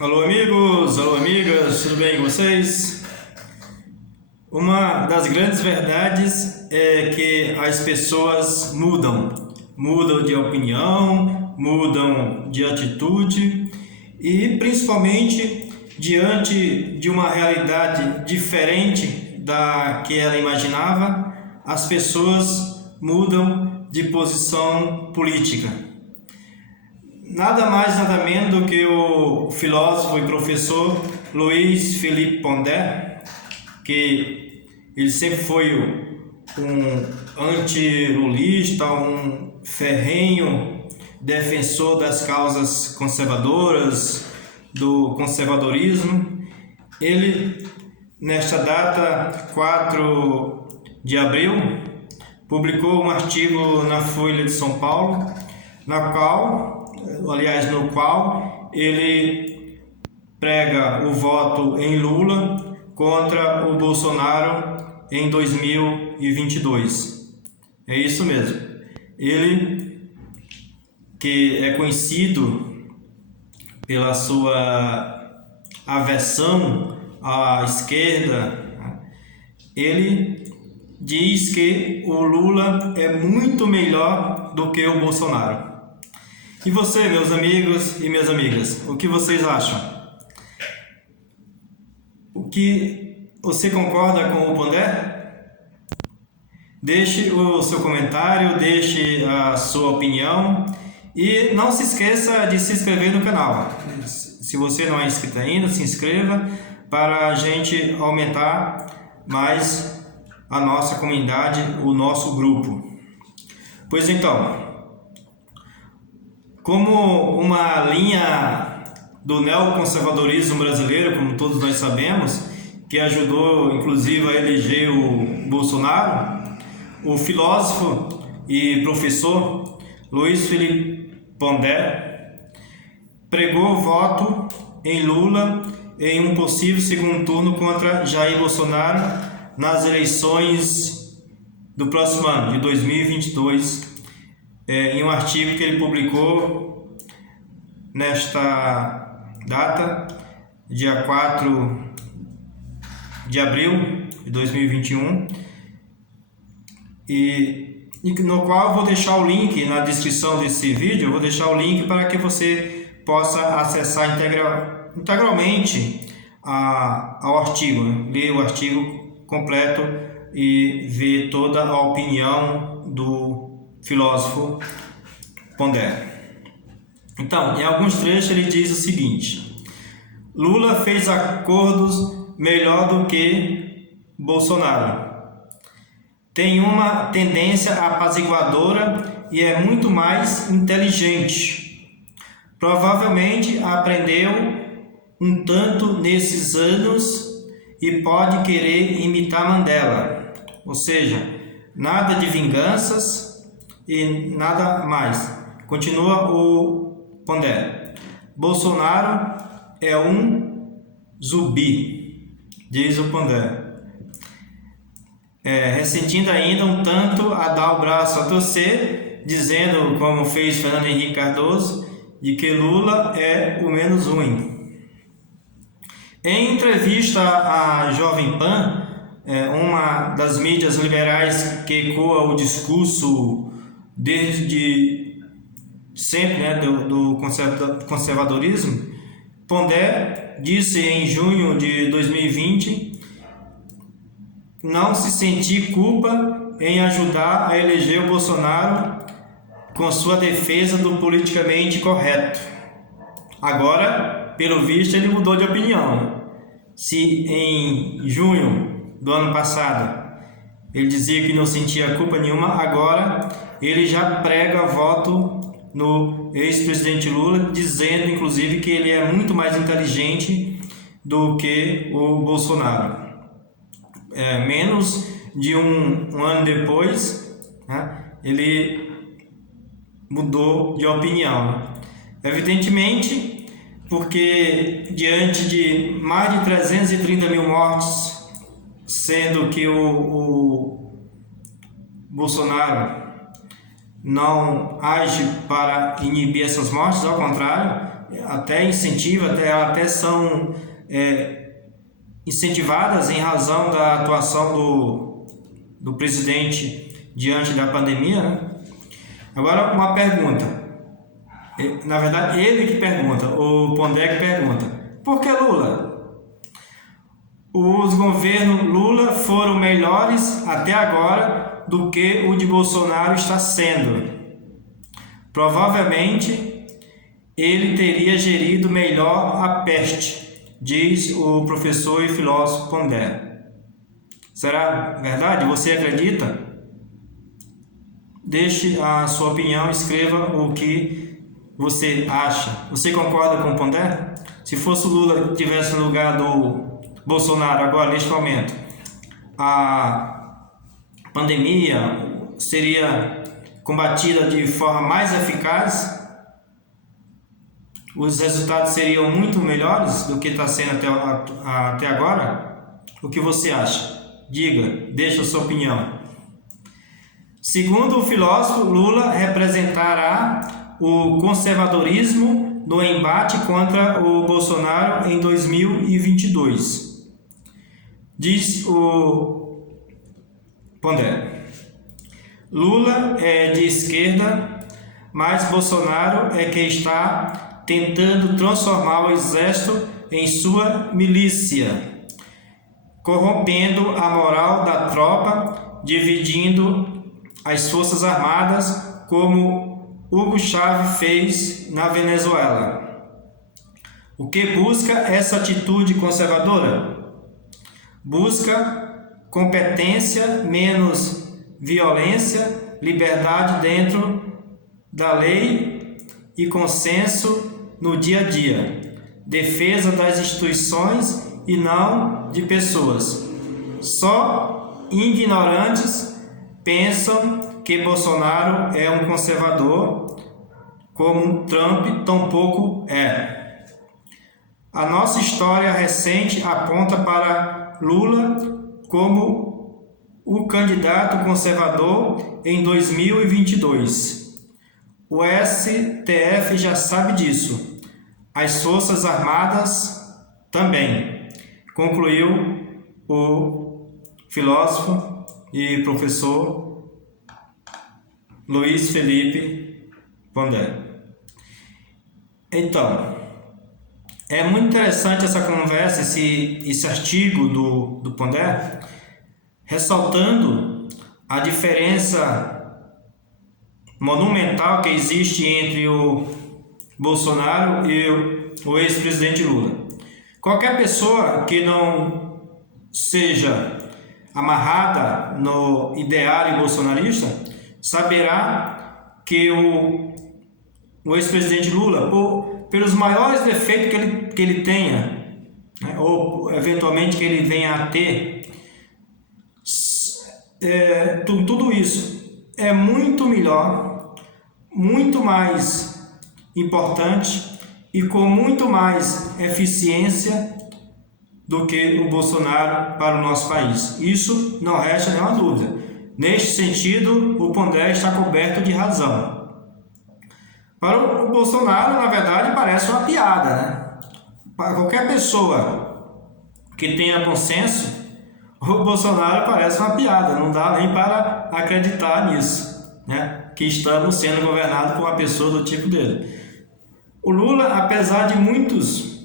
Alô amigos, alô amigas, tudo bem com vocês? Uma das grandes verdades é que as pessoas mudam de opinião, mudam de atitude e principalmente diante de uma realidade diferente da que ela imaginava, as pessoas mudam de posição política. Nada mais, nada menos do que o filósofo e professor Luiz Felipe Pondé, que ele sempre foi um anti-lulista, um ferrenho defensor das causas conservadoras, do conservadorismo. Ele, nesta data, 4 de abril, publicou um artigo na Folha de São Paulo, no qual ele prega o voto em Lula contra o Bolsonaro em 2022. É isso mesmo. Ele, que é conhecido pela sua aversão à esquerda, ele diz que o Lula é muito melhor do que o Bolsonaro. E você, meus amigos e minhas amigas, o que vocês acham? Você concorda com o Pondé? Deixe o seu comentário, deixe a sua opinião e não se esqueça de se inscrever no canal. Se você não é inscrito ainda, se inscreva para a gente aumentar mais a nossa comunidade, o nosso grupo. Pois então, como uma linha do neoconservadorismo brasileiro, como todos nós sabemos, que ajudou inclusive a eleger o Bolsonaro, o filósofo e professor Luiz Felipe Pondé pregou voto em Lula em um possível segundo turno contra Jair Bolsonaro nas eleições do próximo ano, de 2022, em um artigo que ele publicou nesta data, dia 4 de abril de 2021, e no qual eu vou deixar o link na descrição desse vídeo. Eu vou deixar o link para que você possa acessar integralmente ao artigo, ler o artigo completo e ver toda a opinião do filósofo Pondé. Então, em alguns trechos ele diz o seguinte: Lula fez acordos melhor do que Bolsonaro. Tem uma tendência apaziguadora e é muito mais inteligente. Provavelmente aprendeu um tanto nesses anos e pode querer imitar Mandela. Ou seja, nada de vinganças e nada mais. Continua o Pondé. Bolsonaro é um zumbi, diz o Pondé. Ressentindo ainda um tanto a dar o braço a torcer, dizendo, como fez Fernando Henrique Cardoso, de que Lula é o menos ruim. Em entrevista à Jovem Pan, uma das mídias liberais que ecoa o discurso desde sempre, do conservadorismo, Pondé disse em junho de 2020 não se sentir culpa em ajudar a eleger o Bolsonaro com sua defesa do politicamente correto. Agora, pelo visto, ele mudou de opinião. Se em junho do ano passado ele dizia que não sentia culpa nenhuma, agora ele já prega voto no ex-presidente Lula, dizendo inclusive que ele é muito mais inteligente do que o Bolsonaro. Menos de um ano depois, ele mudou de opinião. Evidentemente, porque diante de mais de 330 mil mortes, sendo que o Bolsonaro não age para inibir essas mortes, ao contrário, até incentiva, até são incentivadas em razão da atuação do presidente diante da pandemia, né? Agora, uma pergunta. Na verdade, ele que pergunta, o Pondé que pergunta. Por que Lula? Os governos Lula foram melhores até agora do que o de Bolsonaro está sendo. Provavelmente, ele teria gerido melhor a peste, diz o professor e filósofo Pondé. Será verdade? Você acredita? Deixe a sua opinião, escreva o que você acha. Você concorda com o Pondé? Se fosse o Lula que estivesse no lugar do Bolsonaro agora, neste momento, a pandemia seria combatida de forma mais eficaz? Os resultados seriam muito melhores do que está sendo até agora? O que você acha? Diga, deixa a sua opinião. Segundo o filósofo, Lula representará o conservadorismo no embate contra o Bolsonaro em 2022. Diz o Pondé. Lula é de esquerda, mas Bolsonaro é quem está tentando transformar o exército em sua milícia, corrompendo a moral da tropa, dividindo as Forças Armadas, como Hugo Chávez fez na Venezuela. O que busca essa atitude conservadora? Busca competência, menos violência, liberdade dentro da lei e consenso no dia a dia, defesa das instituições e não de pessoas. Só ignorantes pensam que Bolsonaro é um conservador, como Trump tampouco é. A nossa história recente aponta para Lula como o candidato conservador em 2022. O STF já sabe disso. As Forças Armadas também, concluiu o filósofo e professor Luiz Felipe Pondé. Então, é muito interessante essa conversa, esse artigo do Pondé, ressaltando a diferença monumental que existe entre o Bolsonaro e o ex-presidente Lula. Qualquer pessoa que não seja amarrada no ideário bolsonarista saberá que o ex-presidente Lula, pelos maiores defeitos que ele tenha, né, ou eventualmente que ele venha a ter, tudo isso é muito melhor, muito mais importante e com muito mais eficiência do que o Bolsonaro para o nosso país. Isso não resta nenhuma dúvida. Neste sentido, o Pondé está coberto de razão. Para o Bolsonaro, na verdade, parece uma piada, né? Para qualquer pessoa que tenha bom senso, o Bolsonaro parece uma piada. Não dá nem para acreditar nisso, né? Que estamos sendo governados por uma pessoa do tipo dele. O Lula, apesar de muitos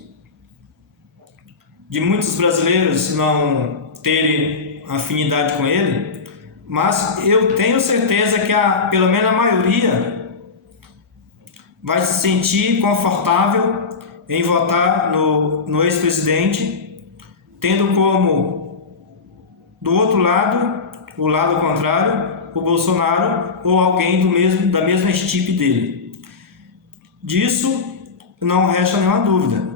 brasileiros não terem afinidade com ele, mas eu tenho certeza que pelo menos a maioria vai se sentir confortável em votar no ex-presidente, tendo como do outro lado, o lado contrário, o Bolsonaro ou alguém da mesma estipe dele. Disso não resta nenhuma dúvida.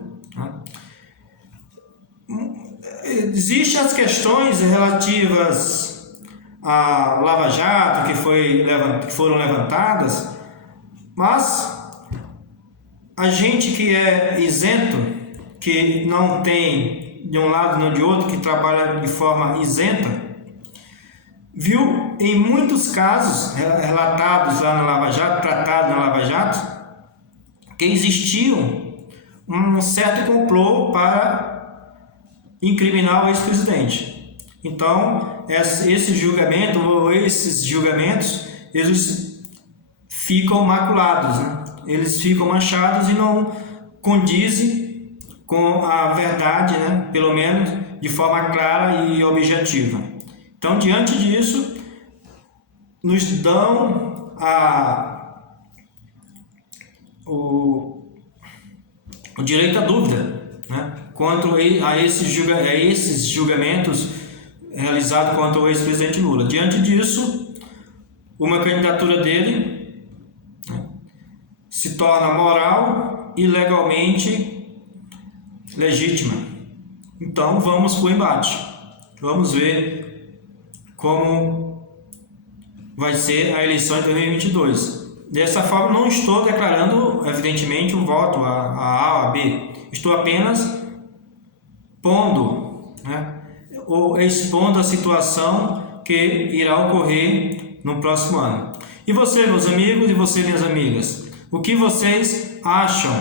Existem as questões relativas à Lava Jato que foram levantadas, mas a gente que é isento, que não tem de um lado nem de outro, que trabalha de forma isenta, viu em muitos casos relatados lá na Lava Jato, tratados na Lava Jato, que existiam um certo complô para incriminar o ex-presidente. Então, esses julgamentos, eles ficam maculados, né? Eles ficam manchados e não condizem com a verdade, né? Pelo menos de forma clara e objetiva. Então, diante disso, nos dão o direito à dúvida, né? Quanto a esses julgamentos realizados contra o ex-presidente Lula. Diante disso, uma candidatura dele, né, se torna moral e legalmente legítima. Então vamos para o embate. Vamos ver como vai ser a eleição de 2022. Dessa forma, não estou declarando, evidentemente, o voto a ou a B. Estou apenas pondo, né, ou expondo a situação que irá ocorrer no próximo ano. E você, meus amigos, e você, minhas amigas, o que vocês acham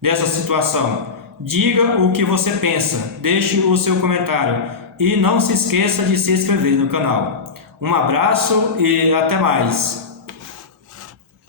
dessa situação? Diga o que você pensa, deixe o seu comentário e não se esqueça de se inscrever no canal. Um abraço e até mais!